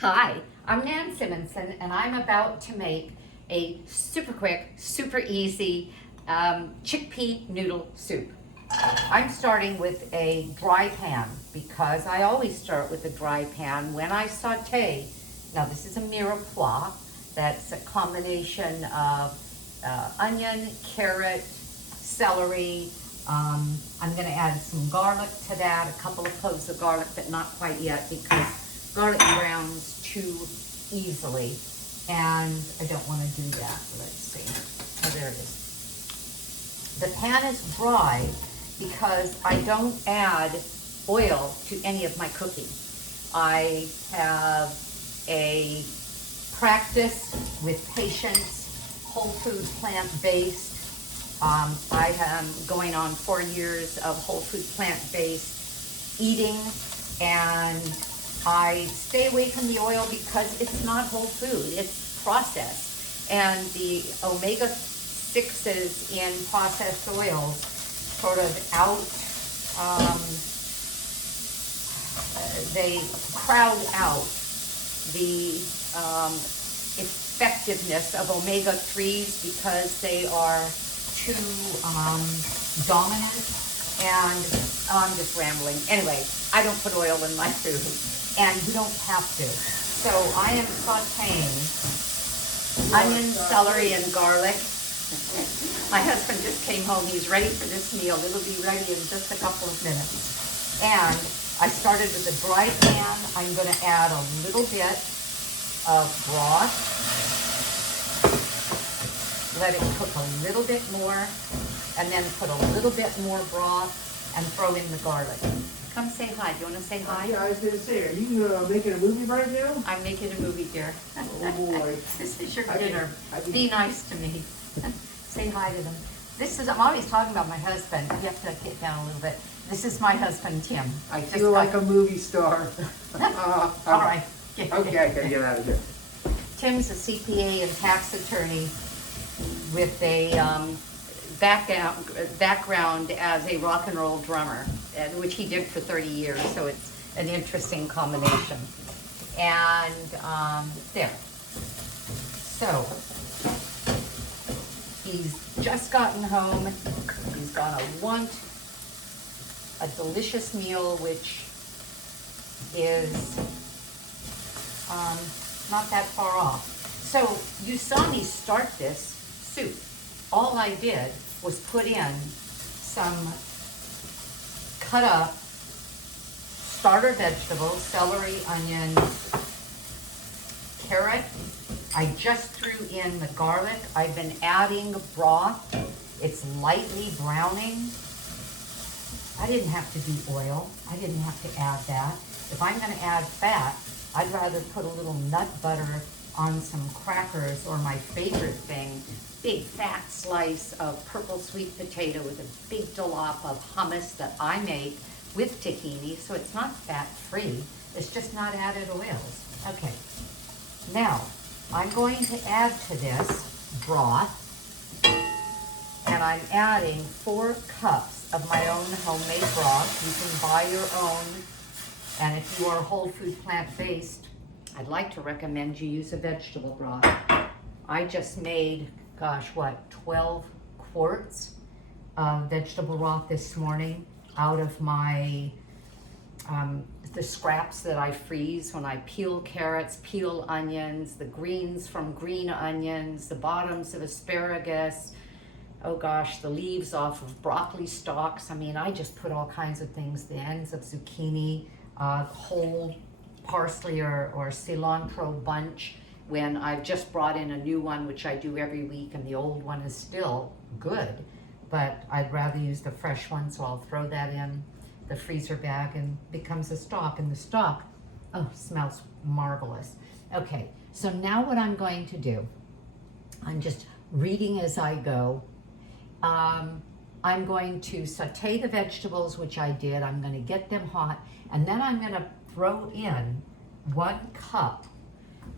Hi, I'm Nan Simonson, and I'm about to make a super quick, super easy chickpea noodle soup. I'm starting with a dry pan because I always start with a dry pan when I saute. Now this is a mirepoix. That's a combination of onion, carrot, celery. I'm going to add some garlic to that, a couple of cloves of garlic, but not quite yet because garlic browns too easily, and I don't want to do that. Let's see. Oh, there it is. The pan is dry because I don't add oil to any of my cooking. I have a practice with patience, whole food, plant-based. I am going on 4 years of whole food, plant-based eating, and I stay away from the oil because it's not whole food, it's processed. And the omega-6s in processed oils sort of they crowd out the effectiveness of omega-3s because they are too dominant. And I'm just rambling. Anyway, I don't put oil in my food, and you don't have to. So I am sauteing onion, celery, and garlic. My husband just came home. He's ready for this meal. It'll be ready in just a couple of minutes. And I started with a dry pan. I'm going to add a little bit of broth. Let it cook a little bit more, and then put a little bit more broth and throw in the garlic. Come say hi. Do you want to say hi? Yeah, I was going to say, are you making a movie right now? I'm making a movie, dear. Oh boy. This is your dinner. Be nice to me. Say hi to them. I'm always talking about my husband. You have to get down a little bit. This is my husband, Tim. I feel like a movie star. All right. Okay, I gotta get out of here. Tim's a CPA and tax attorney with a background as a rock and roll drummer, which he did for 30 years, so it's an interesting combination. And there. So, he's just gotten home. He's gonna want a delicious meal, which is not that far off. So, you saw me start this soup. All I did was put in some cut up starter vegetables, celery, onion, carrot. I just threw in the garlic. I've been adding broth. It's lightly browning. I didn't have to do oil. I didn't have to add that. If I'm going to add fat, I'd rather put a little nut butter on some crackers, or my favorite thing, big fat slice of purple sweet potato with a big dollop of hummus that I make with tahini, so it's not fat-free. It's just not added oils. Okay, now I'm going to add to this broth, and I'm adding 4 cups of my own homemade broth. You can buy your own, and if you are whole food plant-based, I'd like to recommend you use a vegetable broth. I just made, 12 quarts of vegetable broth this morning out of my, the scraps that I freeze when I peel carrots, peel onions, the greens from green onions, the bottoms of asparagus, the leaves off of broccoli stalks. I mean, I just put all kinds of things, the ends of zucchini, whole parsley or cilantro bunch, when I've just brought in a new one, which I do every week, and the old one is still good, but I'd rather use the fresh one, so I'll throw that in the freezer bag and becomes a stock, and the stock, smells marvelous. Okay, so now what I'm going to do, I'm just reading as I go. I'm going to saute the vegetables, which I did. I'm going to get them hot, and then I'm going to throw in 1 cup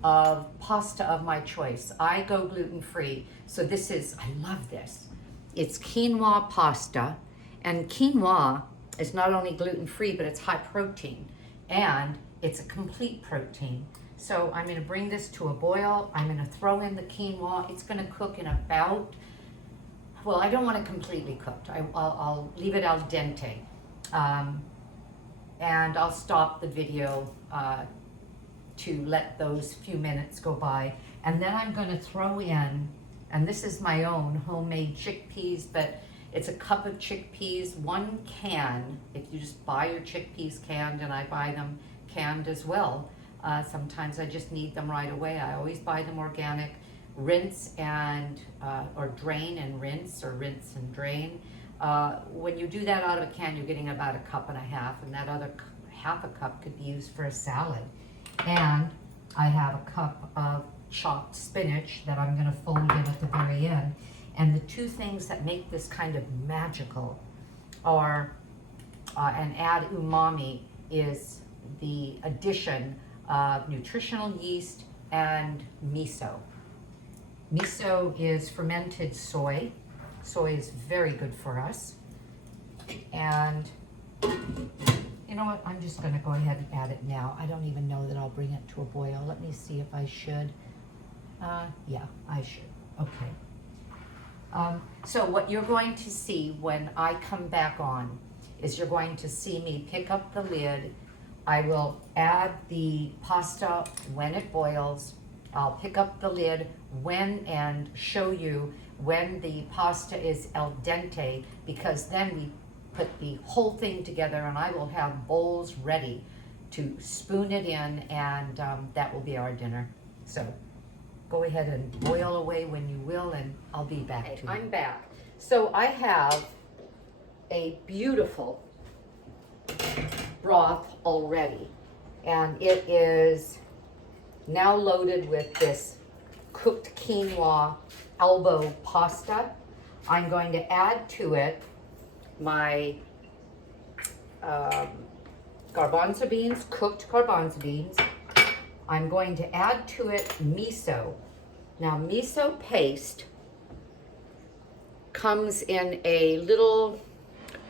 of pasta of my choice. I go gluten-free, so this is, I love this. It's quinoa pasta, and quinoa is not only gluten-free, but it's high protein, and it's a complete protein. So I'm gonna bring this to a boil. I'm gonna throw in the quinoa. It's gonna cook in about, well, I don't want it completely cooked. I'll leave it al dente. And I'll stop the video to let those few minutes go by. And then I'm gonna throw in, and this is my own homemade chickpeas, but it's a cup of chickpeas, 1 can. If you just buy your chickpeas canned, and I buy them canned as well. Sometimes I just need them right away. I always buy them organic. Rinse and, or drain and rinse, or rinse and drain. When you do that out of a can, you're getting about 1.5 cups, and that other half a cup could be used for a salad. And I have a cup of chopped spinach that I'm gonna fold in at the very end. And the 2 things that make this kind of magical are, and add umami, is the addition of nutritional yeast and miso. Miso is fermented soy. Soy is very good for us. And you know what? I'm just going to go ahead and add it now. I don't even know that I'll bring it to a boil. Let me see if I should. Yeah, I should. Okay. So what you're going to see when I come back on is you're going to see me pick up the lid. I will add the pasta when it boils. I'll pick up the lid and show you when the pasta is al dente, because then we put the whole thing together, and I will have bowls ready to spoon it in, and that will be our dinner. So go ahead and boil away when you will, and I'll be back to you. I'm back. So I have a beautiful broth already, and it is now loaded with this cooked quinoa elbow pasta. I'm going to add to it my garbanzo beans, cooked garbanzo beans. I'm going to add to it miso. Now, miso paste comes in a little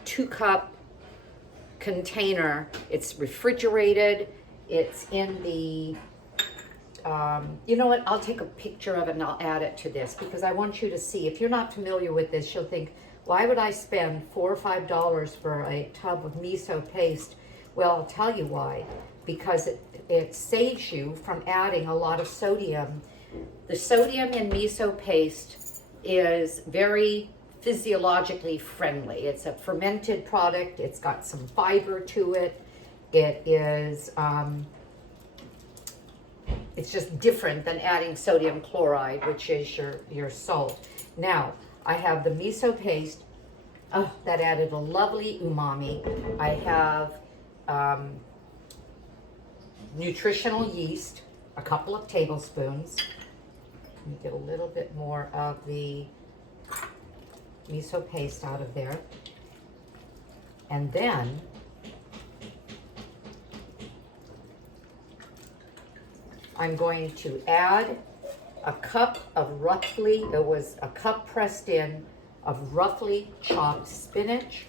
2-cup container. It's refrigerated. It's in the, you know what, I'll take a picture of it and I'll add it to this, because I want you to see. If you're not familiar with this, you'll think, why would I spend $4 or $5 for a tub of miso paste? Well, I'll tell you why. Because it saves you from adding a lot of sodium. The sodium in miso paste is very physiologically friendly. It's a fermented product. It's got some fiber to it. It is, it's just different than adding sodium chloride, which is your salt. Now, I have the miso paste. Oh, that added a lovely umami. I have nutritional yeast, a couple of tablespoons. Let me get a little bit more of the miso paste out of there. And then I'm going to add a cup of roughly, it was a cup pressed in, of roughly chopped spinach,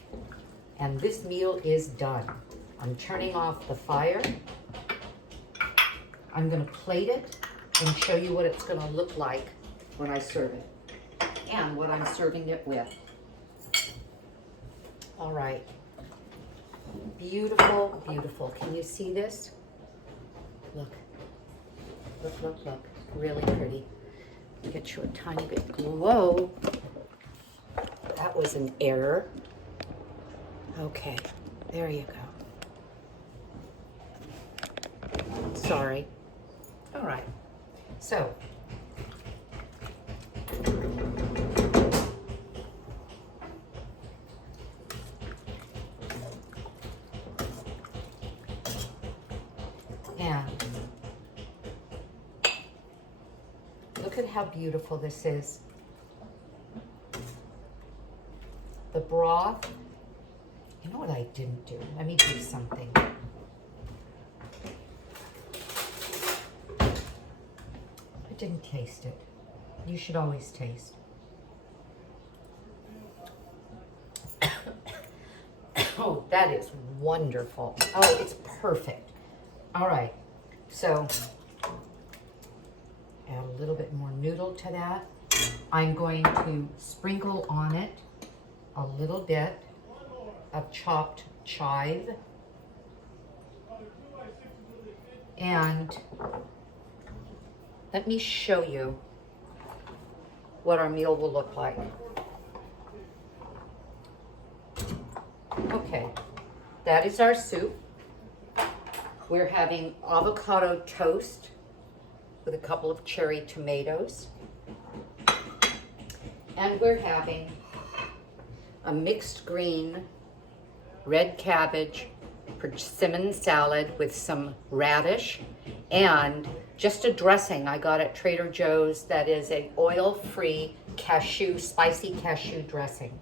and this meal is done. I'm turning off the fire. I'm going to plate it and show you what it's going to look like when I serve it, and what I'm serving it with. All right. Beautiful, beautiful. Can you see this? Look. Look, look, look. Really pretty. Get you a tiny bit. Whoa. That was an error. Okay. There you go. Sorry. All right. So. And look at how beautiful this is. The broth. You know what I didn't do? Let me do something. I didn't taste it. You should always taste. Oh, that is wonderful. Oh, it's perfect. All right. So noodle to that. I'm going to sprinkle on it a little bit of chopped chive. And let me show you what our meal will look like. Okay, that is our soup. We're having avocado toast with a couple of cherry tomatoes. And we're having a mixed green, red cabbage, persimmon salad with some radish and just a dressing I got at Trader Joe's that is a oil-free cashew, spicy cashew dressing.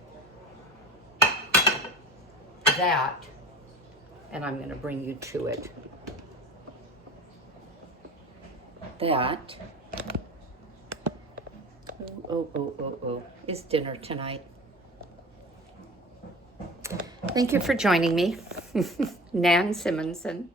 That, and I'm going to bring you to it. That, is dinner tonight. Thank you for joining me. Nan Simonson.